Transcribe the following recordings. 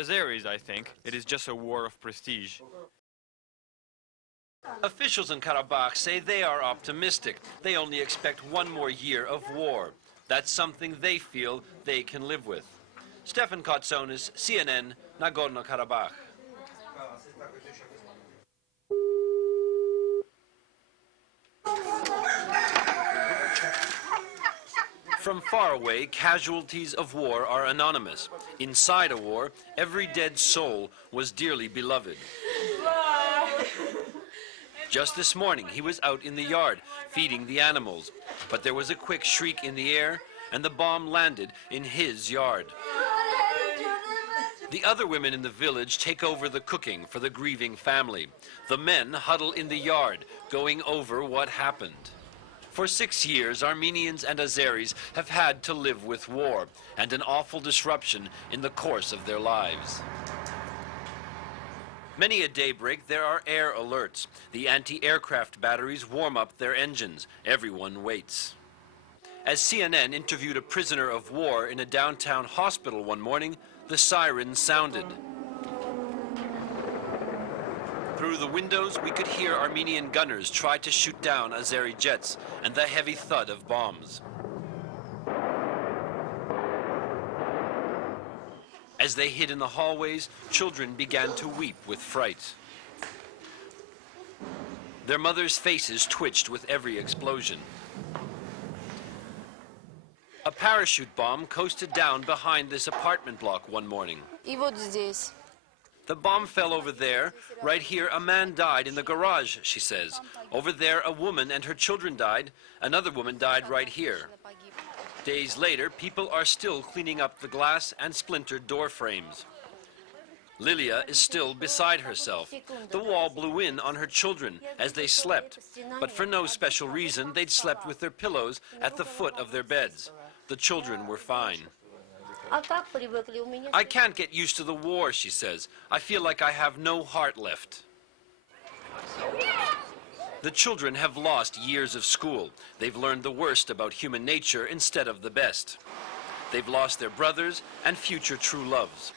Azeris, I think. It is just a war of prestige. Officials in Karabakh say they are optimistic. They only expect one more year of war. That's something they feel they can live with. Stefano Kotsonis, CNN, Nagorno Karabakh. From far away, casualties of war are anonymous. Inside a war, every dead soul was dearly beloved. Just this morning, he was out in the yard, feeding the animals. But there was a quick shriek in the air, and the bomb landed in his yard. The other women in the village take over the cooking for the grieving family. The men huddle in the yard, going over what happened. For 6 years, Armenians and Azeris have had to live with war and an awful disruption in the course of their lives. Many a daybreak, there are air alerts. The anti-aircraft batteries warm up their engines. Everyone waits. As CNN interviewed a prisoner of war in a downtown hospital one morning, the siren sounded. Through the windows, we could hear Armenian gunners try to shoot down Azeri jets and the heavy thud of bombs. As they hid in the hallways, children began to weep with fright. Their mothers' faces twitched with every explosion. A parachute bomb coasted down behind this apartment block one morning. The bomb fell over there. Right here, a man died in the garage, she says. Over there, a woman and her children died. Another woman died right here. Days later, people are still cleaning up the glass and splintered door frames. Lilia is still beside herself. The wall blew in on her children as they slept, but for no special reason, they'd slept with their pillows at the foot of their beds. The children were fine. I can't get used to the war, she says. I feel like I have no heart left. The children have lost years of school. They've learned the worst about human nature instead of the best. They've lost their brothers and future true loves.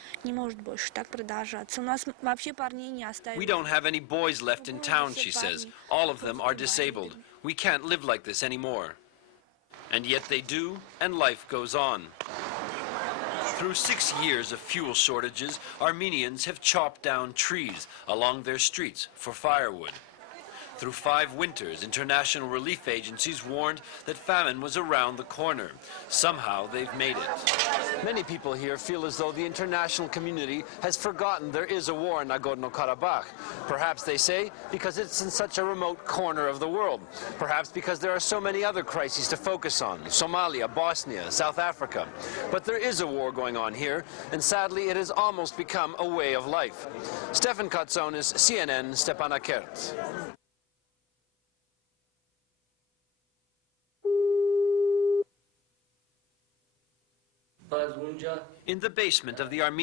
We don't have any boys left in town, she says. All of them are disabled. We can't live like this anymore. And yet they do, and life goes on. Through 6 years of fuel shortages, Armenians have chopped down trees along their streets for firewood. Through 5 winters, international relief agencies warned that famine was around the corner. Somehow they've made it. Many people here feel as though the international community has forgotten there is a war in Nagorno Karabakh. Perhaps, they say, because it's in such a remote corner of the world. Perhaps because there are so many other crises to focus on: Somalia, Bosnia, South Africa. But there is a war going on here, and sadly it has almost become a way of life. Stefano Kotsonis, CNN, Stepanakert. In the basement of the Armenian